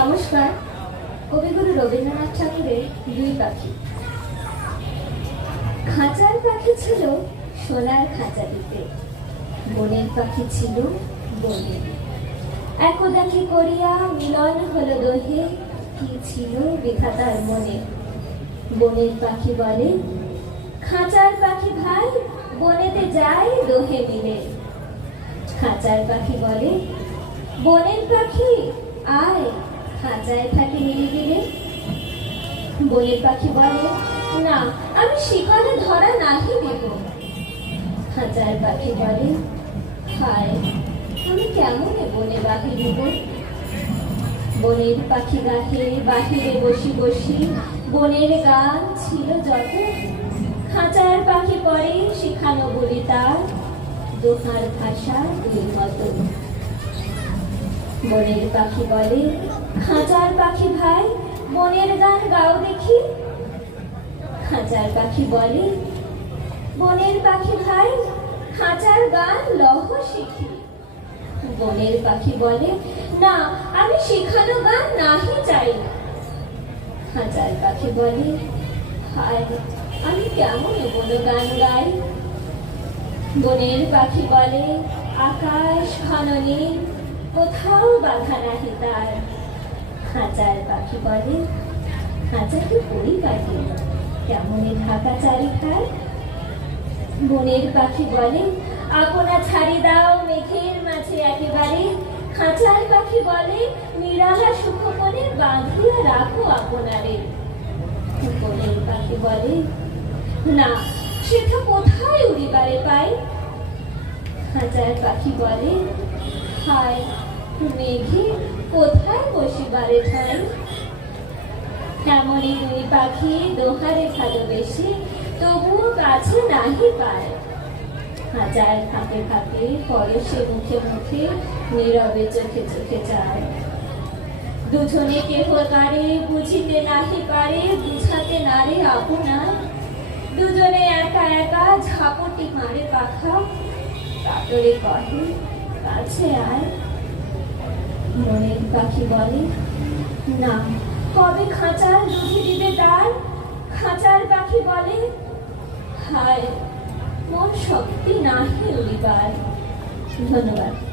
নমস্কার। কবিগুরু রবীন্দ্রনাথ ঠাকুরের দুই পাখি। খাঁচার পাখি ছিল সোনার খাঁচা দিতে বনের পাখি ছিল বনে। একদা কি করিয়া মিলন হলো দোহে, কি ছিল বিধাতার মনে। বনের পাখি বলে খাঁচার পাখি ভাই, বনেতে যাই দোহে মিলে। খাঁচার পাখি বলে বনের পাখি আয় খাঁচায় থাকি নিরিবিলে বনের পাখি বলে, না, আমি শিকলে ধরা নাহি দেব। খাঁচার পাখি বলে, হায়, আমি কেমন বনে বাহির বনের পাখি গাহে বাহিরে বসি বসি, বনের গান ছিল যত। খাঁচার পাখি পরে শিখানো বলি তার, দোহার ভাষা দুই মতো। বনের পাখি বলে, খাঁচার পাখি ভাই, বনের গান গাও দেখি। খাঁচার পাখি বলে, বনের পাখি ভাই, খাঁচার গান লহ শিখি। বনের পাখি বলে, না, আমি শেখানো গান নাহি চাই। খাঁচার পাখি বলে, হায়, আমি কেমন এ গান গাই? বনের পাখি বলে, আকাশ ঘন কোথাও বাধা নাহি তার। খাঁচার পাখি বলে খাঁচাকে পরিপাটি কেমনে ঢাকা চারি খায়? বনের পাখি বলে, আপনা ছাড়ি দাও মেঘের মাঝে একেবারে। খাঁচার পাখি বলে, নিরালা সুখ মনে বাঁধিয়া রাখো আপনারে। বনের পাখি বলে, না, সেটা কোথায় উড়িবারে পাই? হাজার পাখি বলে হায়, মেঘে কোথায় বসিবারে ঠাই এমনই দুই পাখি দোহারে ভালোবেসে তবুও কাছে নাহি পায়। হাজার ফাঁকে ফাঁকে পরশে মুখে মুখে নীরবে চোখে চোখে যায়। দুজনে কেহ কারে বুঝিতে নাহি পারে, বুঝাতে নারে আপনার দুজনে একা একা ঝাপটি মারে পাখা। কাতরে কহে কাছে আয় মনের পাখি বলে? না। কবে খাঁচার দুধি দিবে তার? খাঁচার পাখি বলে? হায়, মন শক্তি নাহি উড়িবার ধন্যবাদ।